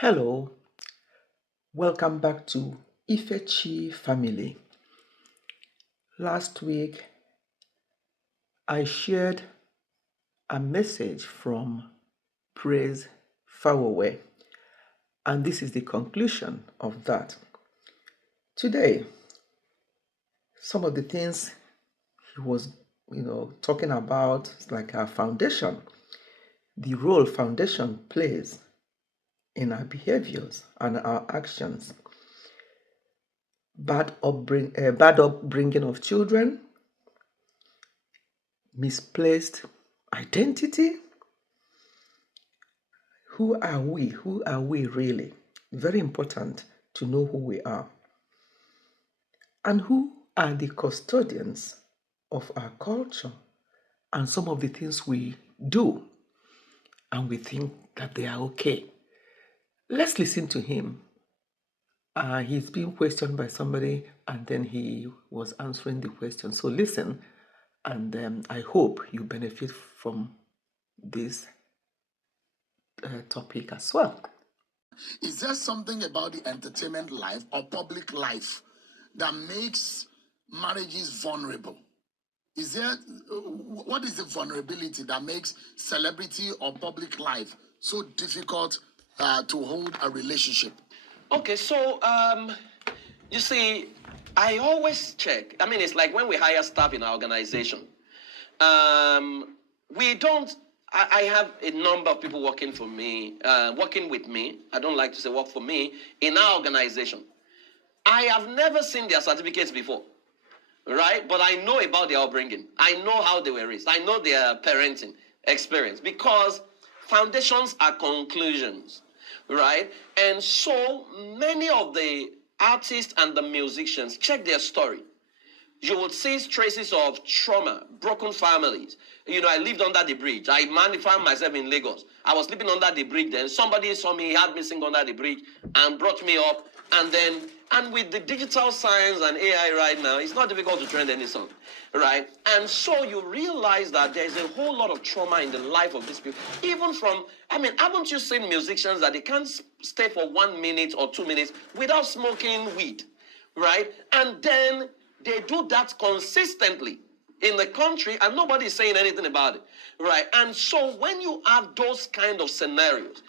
Hello, welcome back to Ifechi family. Last week, I shared a message from Praise Fawowe, and this is the conclusion of that. Today, some of the things he was, talking about is like our foundation, the role foundation plays in our behaviors and our actions, bad upbringing of children, misplaced identity. Who are we? Who are we really? Very important to know who we are. And who are the custodians of our culture and some of the things we do and we think that they are okay. Let's listen to him. He's being questioned by somebody and then he was answering the question. So listen, and I hope you benefit from this topic as well. Is there something about the entertainment life or public life that makes marriages vulnerable? Is there what is the vulnerability that makes celebrity or public life so difficult to hold a relationship? Okay, so you see, I always check. I mean, it's like when we hire staff in our organization. We don't. I have a number of people working for me, working with me. I don't like to say work for me in our organization. I have never seen their certificates before, right? But I know about their upbringing. I know how they were raised. I know their parenting experience because foundations are conclusions, right? And so many of the artists and the musicians check their story. You would see traces of trauma, broken families. You know, I lived under the bridge. I found myself in Lagos. I was sleeping under the bridge then. Somebody saw me, had me sing under the bridge and brought me up. And with the digital science and AI right now, it's not difficult to trend any song, right? And so you realize that there's a whole lot of trauma in the life of these people. Even from, haven't you seen musicians that they can't stay for 1 minute or 2 minutes without smoking weed, right? And then they do that consistently in the country and nobody is saying anything about it, right? And so when you have those kind of scenarios,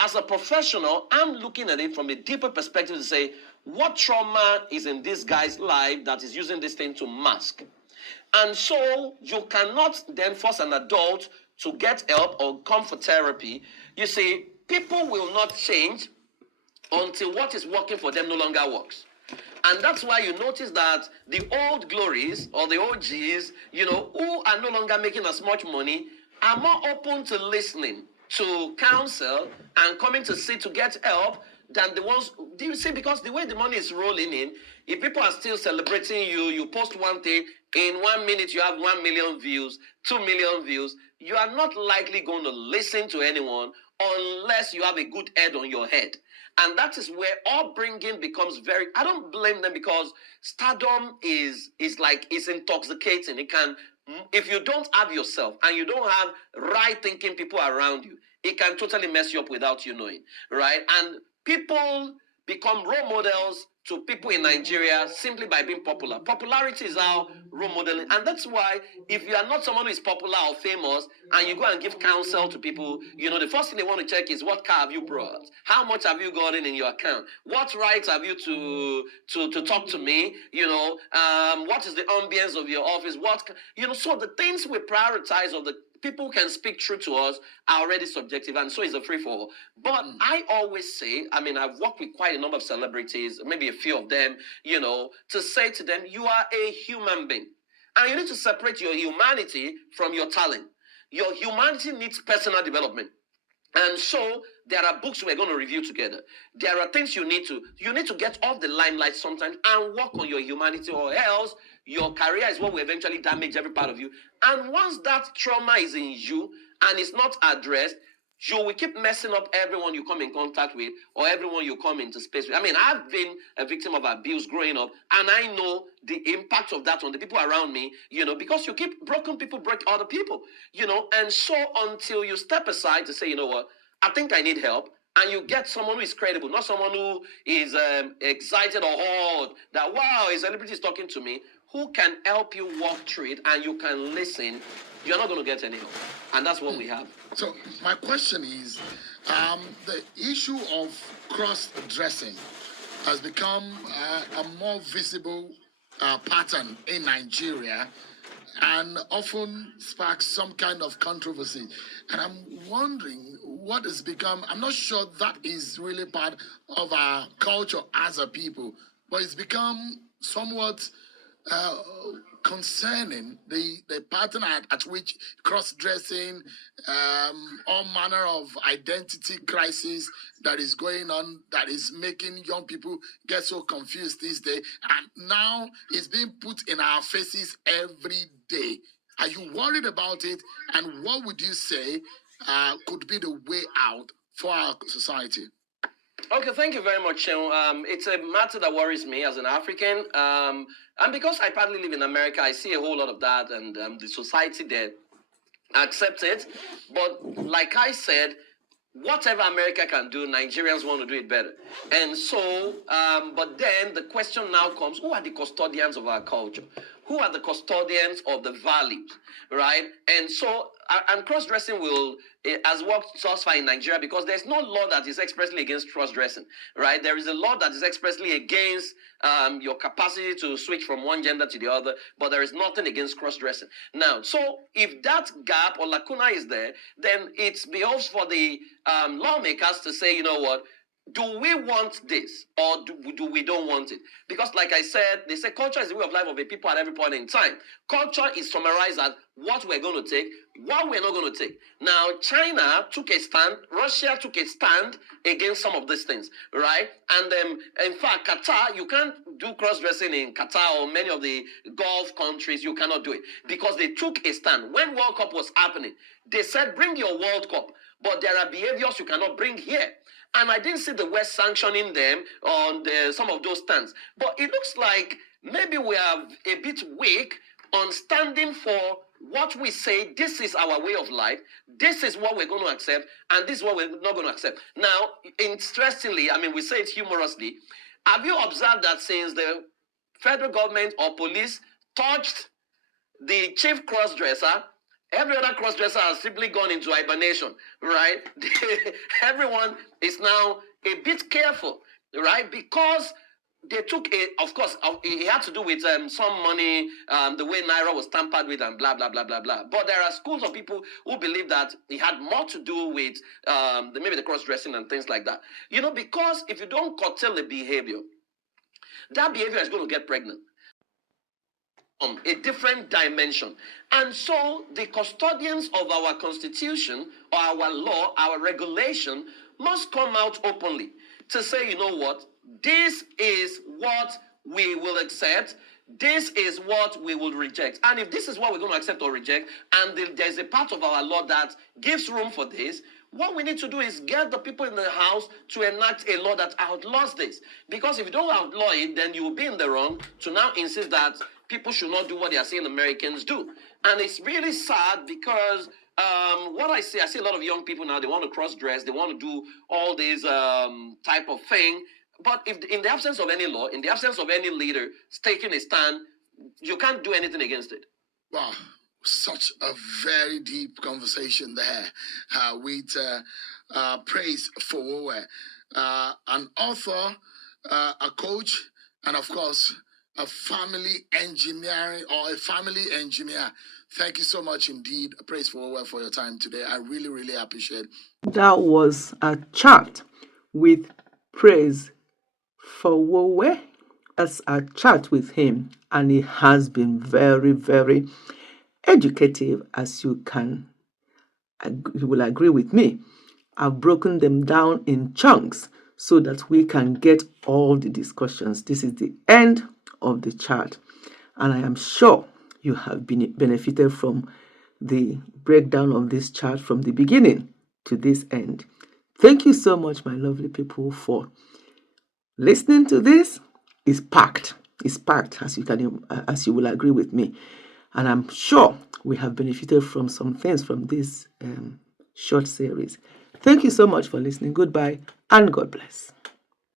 as a professional, I'm looking at it from a deeper perspective to say, what trauma is in this guy's life that is using this thing to mask? And so you cannot then force an adult to get help or come for therapy. You see, people will not change until what is working for them no longer works. And that's why you notice that the old glories or the OGs, who are no longer making as much money, are more open to listening to counsel and coming to see to get help than the ones, do you see, because the way the money is rolling in, if people are still celebrating you, you post one thing, in 1 minute you have 1 million views, 2 million views, you are not likely going to listen to anyone unless you have a good head on your head. And that is where upbringing becomes very, I don't blame them because stardom is intoxicating. It can, if you don't have yourself and you don't have right thinking people around you, it can totally mess you up without you knowing, right? And people become role models to people in Nigeria simply by being popular. Popularity is our role modeling. And that's why if you are not someone who is popular or famous and you go and give counsel to people, the first thing they want to check is what car have you brought? How much have you gotten in your account? What rights have you to talk to me? What is the ambience of your office? So the things we prioritize of the people can speak true to us are already subjective, and so it's a free-for-all. But I always say, I've worked with quite a number of celebrities, maybe a few of them, to say to them, you are a human being. And you need to separate your humanity from your talent. Your humanity needs personal development. And so there are books we're going to review together. There are things you need to get off the limelight sometimes and work on your humanity, or else your career is what will eventually damage every part of you. And once that trauma is in you and it's not addressed, you will keep messing up everyone you come in contact with or everyone you come into space with. I've been a victim of abuse growing up, and I know the impact of that on the people around me, because you keep broken people break other people, and so until you step aside to say, you know what, I think I need help. and you get someone who is credible, not someone who is excited or awed that, wow, a celebrity is talking to me, who can help you walk through it and you can listen, you're not going to get any help. And that's what we have. So my question is, the issue of cross-dressing has become a more visible pattern in Nigeria and often sparks some kind of controversy. And I'm wondering what has become, I'm not sure that is really part of our culture as a people, but it's become somewhat concerning the pattern at which cross-dressing, all manner of identity crisis that is going on, that is making young people get so confused these days, and now it's being put in our faces every day. Are you worried about it? And what would you say could be the way out for our society? Okay, thank you very much, Seun. It's a matter that worries me as an African. And because I partly live in America, I see a whole lot of that, and the society there accepts it. But like I said, whatever America can do, Nigerians want to do it better. And so, but then the question now comes, who are the custodians of our culture? Who are the custodians of the values, right? And so, and cross-dressing has worked thus far in Nigeria because there's no law that is expressly against cross-dressing, right? There is a law that is expressly against your capacity to switch from one gender to the other, but there is nothing against cross-dressing. Now, so if that gap or lacuna is there, then it behoves for the lawmakers to say, you know what, do we want this or do we don't want it? Because like I said, they say culture is the way of life of a people at every point in time. Culture is summarized as what we're going to take, what we're not going to take. Now, China took a stand, Russia took a stand against some of these things, right? And in fact, Qatar, you can't do cross-dressing in Qatar or many of the Gulf countries, you cannot do it because they took a stand. When World Cup was happening, they said, bring your World Cup, but there are behaviors you cannot bring here. And I didn't see the West sanctioning them on some of those stands. But it looks like maybe we are a bit weak on standing for what we say, this is our way of life, this is what we're going to accept, and this is what we're not going to accept. Now, interestingly, I mean, we say it humorously, have you observed that since the federal government or police touched the chief cross-dresser, every other cross-dresser has simply gone into hibernation, right? Everyone is now a bit careful, right? Because they took of course, it had to do with some money, the way Naira was tampered with and blah, blah, blah, blah, blah. But there are schools of people who believe that it had more to do with maybe the cross-dressing and things like that. You know, because if you don't curtail the behavior, that behavior is going to get pregnant. A different dimension. And so the custodians of our constitution or our law, our regulation must come out openly to say, you know what, this is what we will accept, this is what we will reject. And if this is what we're going to accept or reject, and there's a part of our law that gives room for this, what we need to do is get the people in the house to enact a law that outlaws this. Because if you don't outlaw it, then you will be in the wrong to now insist that people should not do what they are saying Americans do. And it's really sad because what I see a lot of young people now, they want to cross-dress, they want to do all this type of thing. But if in the absence of any law, in the absence of any leader taking a stand, you can't do anything against it. Wow, such a very deep conversation there with Praise Fawowe, an author, a coach, and of course, a family engineer. Thank you so much indeed, Praise Fawowe, for your time today. I really, really appreciate it. That was a chat with Praise Fawowe. That's a chat with him, and it has been very, very educative, as you will agree with me. I've broken them down in chunks so that we can get all the discussions. This is the end of the chat, and I am sure you have been benefited from the breakdown of this chart from the beginning to this end. Thank you so much, my lovely people, for listening to this. It's packed, as you will agree with me, and I'm sure we have benefited from some things from this short series. Thank you so much for listening. Goodbye and God bless.